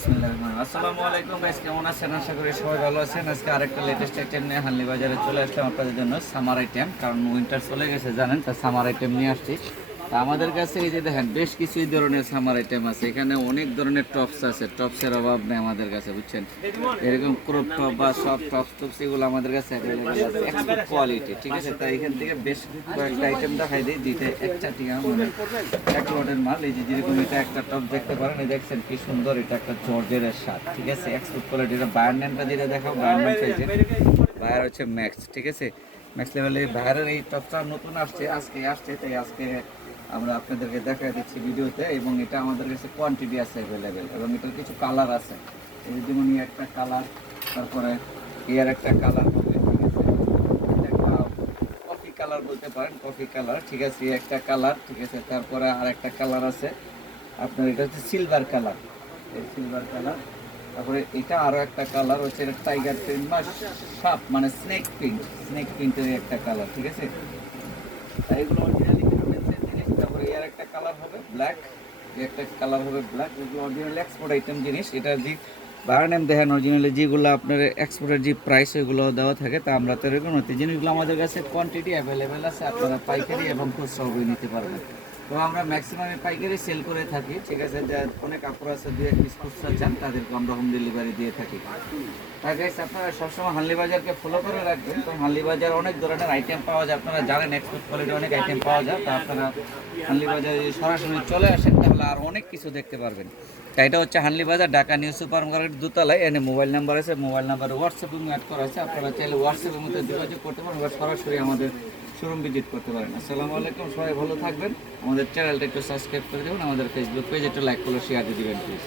আসসালামু আলাইকুম কেমন সবাই ভালো আছেন। আজকে আরেকটা লেটেস্ট আইটেম নিয়ে বাজারে চলে জন্য সামার আইটেম কারণ উইন্টার চলে গেছে, জানেন, তা সামার আইটেম নিয়ে আসছি। আমাদের কাছে এই যে দেখেন, বেশ কিছু ধরনের সামার আইটেম আছে। এখানে অনেক ধরনের টপস আছে। টপসের অভাব নেই আমাদের কাছে, বুঝছেন? এরকম ক্রপ টপ বা সব টপস টপস এগুলো আমাদের কাছে কোয়ালিটি ঠিক আছে? তাই এখান থেকে বেশ কয়েকটা আইটেম দেখাই দিই দিতে একটা টিকা এক লটের মাল। এই যে যেরকম এটা একটা টপ দেখতে পারেন, এই দেখছেন কি সুন্দর, এটা একটা জর্জের স্বাদ ঠিক আছে? এক্সপোর্ট কোয়ালিটি এটা বায়ারম্যানটা যেটা দেখাও বায়ারম্যান চাইছে বায়ার হচ্ছে ম্যাক্স ঠিক আছে? ম্যাক্স লেভেলে বায়ারের এই টপটা নতুন আসছে, আজকে আসছে, তাই আজকে আমরা আপনাদেরকে দেখা দিচ্ছি ভিডিওতে এবং এটা আমাদের কাছে কোয়ান্টিটি আছে অ্যাভেলেবেল এবং এটার কিছু কালার আছে। এই যেমন একটা কালার তারপরে এর একটা কালার কফি কালার বলতে পারেন কফি কালার ঠিক আছে একটা কালার ঠিক আছে, তারপরে আর একটা কালার আছে। আপনার এটা হচ্ছে সিলভার কালার এই সিলভার কালার তারপরে এটা আরও একটা কালার হচ্ছে, এটা টাইগার প্রিন্ট বা সাপ মানে স্নেক প্রিন্ট স্নেক প্রিন্টের একটা কালার ঠিক আছে? এগুলো অরিজিনালি জিনিস তারপরে এর একটা কালার হবে ব্ল্যাক একটা কালার হবে ব্ল্যাক এগুলো অরিজিনাল এক্সপোর্ট আইটেম জিনিস, এটা যে বায়ার নেম দেখেন অরিজিনালি যেগুলো আপনার এক্সপোর্টের যে প্রাইস ওইগুলো দেওয়া থাকে, তা আমরা তো এরকম জিনিসগুলো আমাদের কাছে কোয়ান্টিটি অ্যাভেলেবেল আছে, আপনারা পাইকারি এবং খুচরাও নিতে পারবেন। তো আমরা ম্যাক্সিমাম পাইকারি সেল করে থাকি, ঠিক আছে? যা অনেক কাপড় আছে, দুই এক পিস চান, তাদেরকে আমরা হোম ডেলিভারি দিয়ে থাকি। তাই গাইস আপনারা সবসময় হানলি বাজারকে ফলো করে রাখবেন তো হানলি বাজার অনেক ধরনের আইটেম পাওয়া যায়। আপনারা জানেন এক্সপোর্ট কোয়ালিটি অনেক আইটেম পাওয়া যায়, তা আপনারা বাজারে যদি সরাসরি চলে আসেন, তাহলে আর অনেক কিছু দেখতে পারবেন। তাই এটা হচ্ছে হানলি বাজার ঢাকা নিউ সুপার মার্কেট দোতলায় এনে মোবাইল নাম্বার আছে মোবাইল নাম্বারে হোয়াটসঅ্যাপে অ্যাড করা আছে। আপনারা চাইলে হোয়াটসঅ্যাপের মধ্যে যোগাযোগ করতে পারেন সরাসরি আমাদের শোরুম ভিজিট করতে পারেন। আসসালামু আলাইকুম, সবাই ভালো থাকবেন। আমাদের চ্যানেলটা একটু সাবস্ক্রাইব করে দেবেন, আমাদের ফেসবুক পেজ একটু লাইক করে শেয়ার দিয়ে দেবেন প্লিজ